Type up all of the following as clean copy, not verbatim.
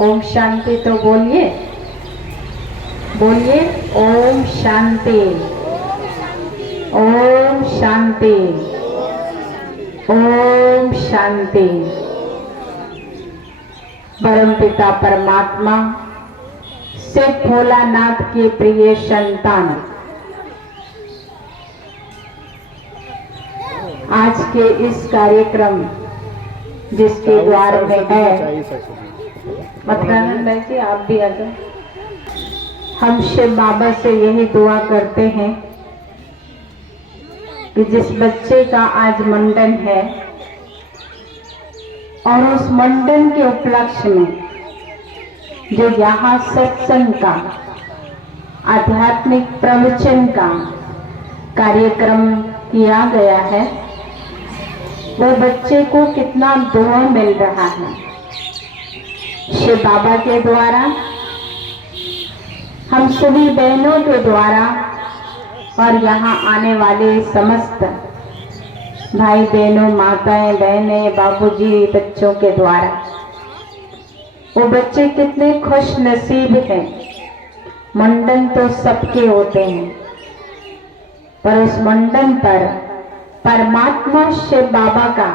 ओम शांति तो बोलिए, बोलिए ओम शांति, ओम शांति, ओम शांति। परमपिता परमात्मा से भोलानाथ के प्रिय संतान, आज के इस कार्यक्रम जिसके द्वार में है, मथुरानंद भाई जी आप भी आ जाओ। हम शिव बाबा से यही दुआ करते हैं कि जिस बच्चे का आज मुंडन है और उस मुंडन के उपलक्ष्य में जो यहाँ सत्संग का, आध्यात्मिक प्रवचन का कार्यक्रम किया गया है, वो बच्चे को कितना दुआ मिल रहा है शिव बाबा के द्वारा, हम सभी बहनों के द्वारा और यहाँ आने वाले समस्त भाई बहनों, माताएं बहनें, बाबूजी, बच्चों के द्वारा। वो बच्चे कितने खुश नसीब हैं। मुंडन तो सबके होते हैं, पर उस मुंडन पर परमात्मा शिव बाबा का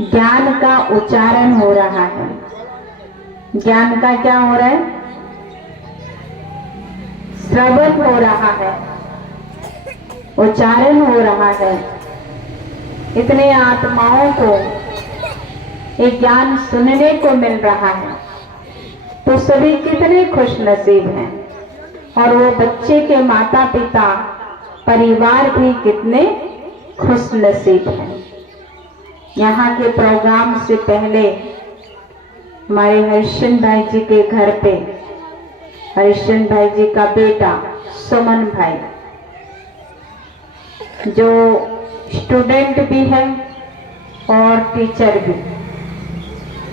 ज्ञान का उच्चारण हो रहा है। ज्ञान का क्या हो रहा है? श्रवण हो रहा है, उच्चारण हो रहा है। इतने आत्माओं को एक ज्ञान सुनने को मिल रहा है, तो सभी कितने खुश नसीब हैं। और वो बच्चे के माता पिता, परिवार भी कितने खुश नसीब हैं। यहाँ के प्रोग्राम से पहले हमारे हरिश्चंद्र भाई जी के घर पे हरिश्चंद्र भाई जी का बेटा सुमन भाई, जो स्टूडेंट भी है और टीचर भी,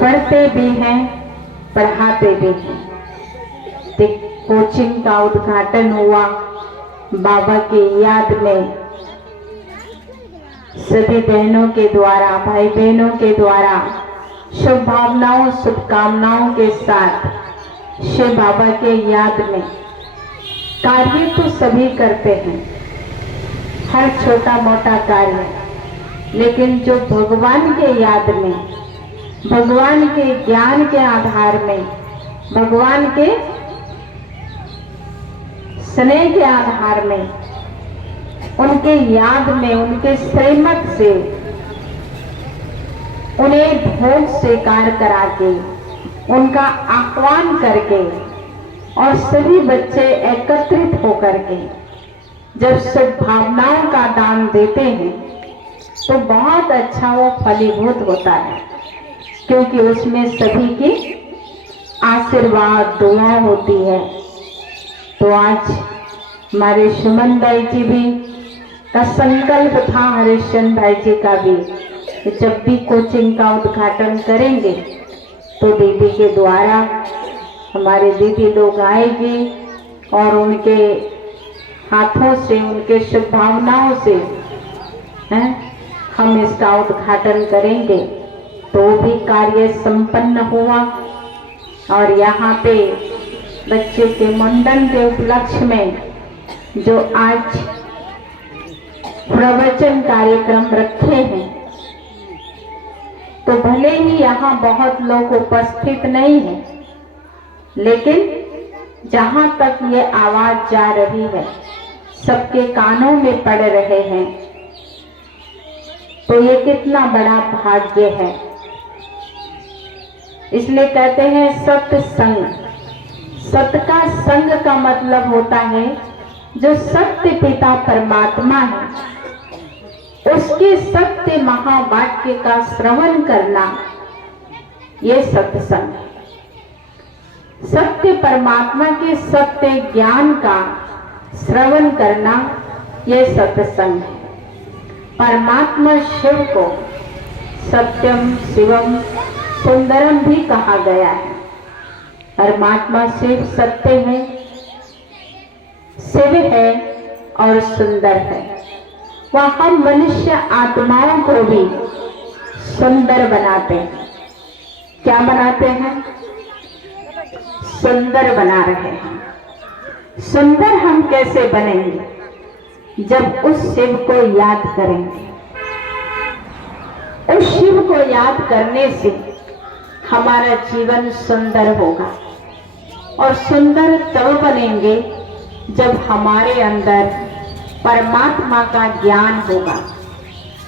पढ़ते भी हैं, पढ़ाते भी हैं। कोचिंग का उद्घाटन हुआ बाबा की याद में, सभी बहनों के द्वारा, भाई बहनों के द्वारा शुभ भावनाओं, शुभकामनाओं के साथ शिव बाबा के याद में कार्य तो सभी करते हैं, हर छोटा मोटा कार्य, लेकिन जो भगवान के याद में, भगवान के ज्ञान के आधार में, भगवान के स्नेह के आधार में, उनके याद में, उनके श्रीमत से उन्हें भोग स्वीकार करा के, उनका आह्वान करके और सभी बच्चे एकत्रित होकर के जब सद्भावनाओं का दान देते हैं तो बहुत अच्छा वो फलीभूत होता है, क्योंकि उसमें सभी की आशीर्वाद, दुआ होती है। तो आज हमारे सुमन भाई जी भी का संकल्प था, हरिश्चंद्र भाई जी का भी, कि जब भी कोचिंग का उद्घाटन करेंगे तो दीदी के द्वारा हमारे दीदी लोग आएगी और उनके हाथों से, उनके शुभ भावनाओं से हम इसका उद्घाटन करेंगे। तो भी कार्य संपन्न हुआ और यहाँ पे बच्चे के मुंडन के उपलक्ष्य में जो आज प्रवचन कार्यक्रम रखे हैं, तो भले ही यहाँ बहुत लोग उपस्थित नहीं हैं, लेकिन जहाँ तक ये आवाज जा रही है, सबके कानों में पड़ रहे हैं, तो ये कितना बड़ा भाग्य है। इसलिए कहते हैं सत्संग। सत्य का संग का मतलब होता है जो सत्य पिता परमात्मा है, उसके सत्य महावाक्य का श्रवण करना, ये सत्संग है। सत्य परमात्मा के सत्य ज्ञान का श्रवण करना, ये सत्संग है। परमात्मा शिव को सत्यम शिवम सुंदरम भी कहा गया है। परमात्मा शिव सत्य है, शिव है और सुंदर है। वह हम मनुष्य आत्माओं को भी सुंदर बनाते हैं। क्या बनाते हैं? सुंदर बना रहे हैं। सुंदर हम कैसे बनेंगे? जब उस शिव को याद करेंगे। उस शिव को याद करने से हमारा जीवन सुंदर होगा। और सुंदर तब बनेंगे जब हमारे अंदर परमात्मा का ज्ञान होगा।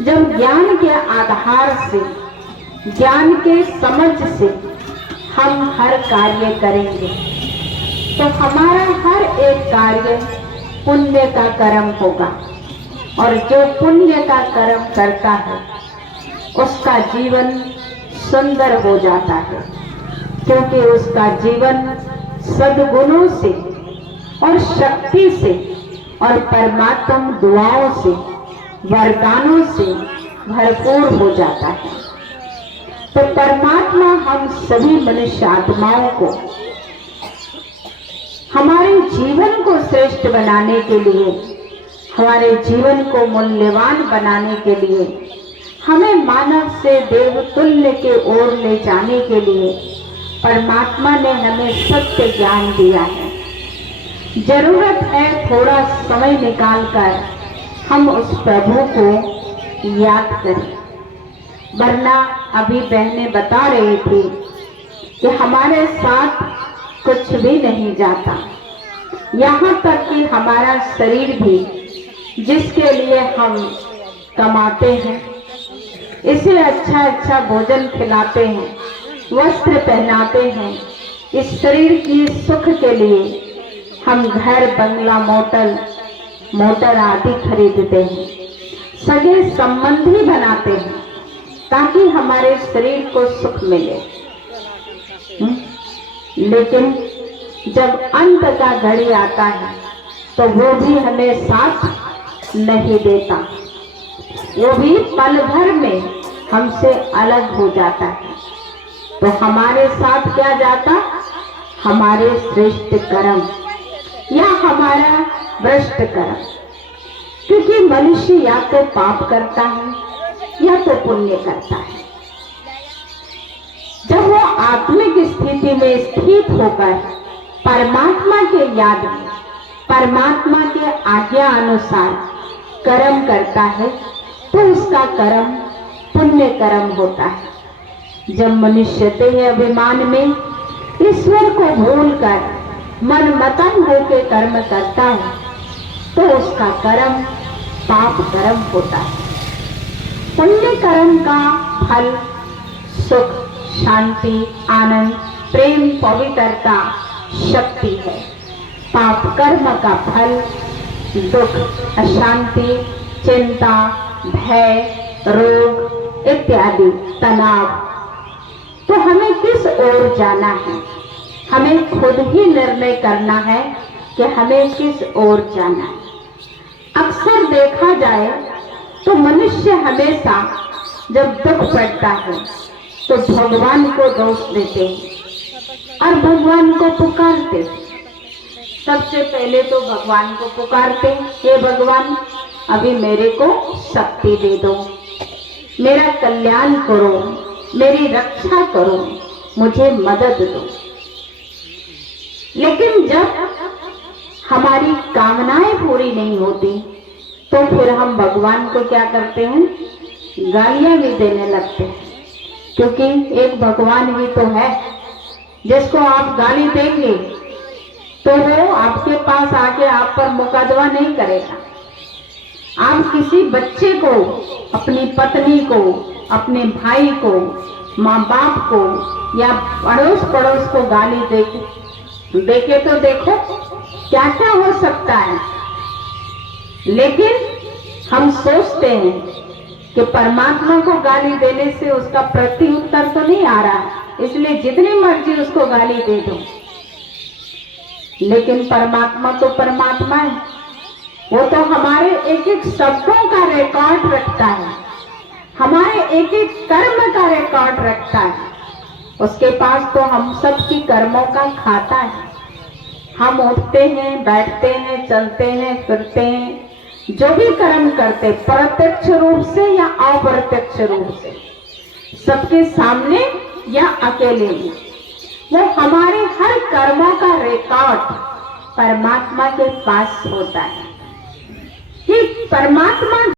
जब ज्ञान के आधार से, ज्ञान के समझ से हम हर कार्य करेंगे तो हमारा हर एक कार्य पुण्य का कर्म होगा। और जो पुण्य का कर्म करता है उसका जीवन सुंदर हो जाता है, क्योंकि उसका जीवन सद्गुणों से और शक्ति से और परमात्मा दुआओं से, वरदानों से भरपूर हो जाता है। तो परमात्मा हम सभी मनुष्य आत्माओं को हमारे जीवन को श्रेष्ठ बनाने के लिए, हमारे जीवन को मूल्यवान बनाने के लिए, हमें मानव से देवतुल्य के ओर ले जाने के लिए परमात्मा ने हमें सत्य ज्ञान दिया है। जरूरत है थोड़ा समय निकालकर हम उस प्रभु को याद करें। वरना अभी बहनें बता रही थी कि हमारे साथ कुछ भी नहीं जाता, यहाँ तक कि हमारा शरीर भी, जिसके लिए हम कमाते हैं, इसे अच्छा अच्छा भोजन खिलाते हैं, वस्त्र पहनाते हैं, इस शरीर की सुख के लिए हम घर बंगला मोटर आदि खरीदते हैं, सगे संबंधी बनाते हैं ताकि हमारे शरीर को सुख मिले। लेकिन जब अंत का घड़ी आता है तो वो भी हमें साथ नहीं देता, वो भी पल भर में हमसे अलग हो जाता है। तो हमारे साथ क्या जाता? हमारे श्रेष्ठ कर्म या हमारा भ्रष्ट कर्म। क्योंकि मनुष्य या तो पाप करता है या तो पुण्य करता है। जब वो आत्मिक स्थिति में स्थित होकर परमात्मा के याद में, परमात्मा के आज्ञा अनुसार कर्म करता है तो उसका कर्म पुण्य कर्म होता है। जब मनुष्य देह अभिमान में ईश्वर को भूलकर मनमतन होकर कर्म करता है तो उसका कर्म पाप कर्म होता है। पुण्य कर्म का फल सुख, शांति, आनंद, प्रेम, पवित्रता, शक्ति है। पाप कर्म का फल दुख, अशांति, चिंता, भय, रोग इत्यादि, तनाव। तो हमें किस ओर जाना है? हमें खुद ही निर्णय करना है कि हमें किस ओर जाना है। अक्सर देखा जाए तो मनुष्य हमेशा जब दुख पड़ता है तो भगवान को दोष देते हैं और भगवान को पुकारते। सबसे पहले तो भगवान को पुकारते, हे भगवान अभी मेरे को शक्ति दे दो, मेरा कल्याण करो, मेरी रक्षा करो, मुझे मदद दो। लेकिन जब हमारी कामनाएं पूरी नहीं होती तो फिर हम भगवान को क्या करते हैं? गालियां भी देने लगते हैं। क्योंकि एक भगवान भी तो है जिसको आप गाली देंगे तो वो आपके पास आके आप पर मुकदमा नहीं करेगा। आप किसी बच्चे को, अपनी पत्नी को, अपने भाई को, माँ बाप को या पड़ोस को गाली देके तो देखो क्या क्या हो सकता है। लेकिन हम सोचते हैं कि परमात्मा को गाली देने से उसका प्रत्युत्तर तो नहीं आ रहा, इसलिए जितनी मर्जी उसको गाली दे दो। लेकिन परमात्मा तो परमात्मा है, वो तो हमारे एक एक शब्दों का रिकॉर्ड रखता है, हमारे एक एक कर्म का रिकॉर्ड रखता है। उसके पास तो हम सब की कर्मों का खाता है। हम उठते हैं, बैठते हैं, चलते हैं, फिरते हैं, जो भी कर्म करते प्रत्यक्ष रूप से या अप्रत्यक्ष रूप से, सबके सामने या अकेले में, वो हमारे हर कर्मों का रिकॉर्ड परमात्मा के पास होता है। ही परमात्मा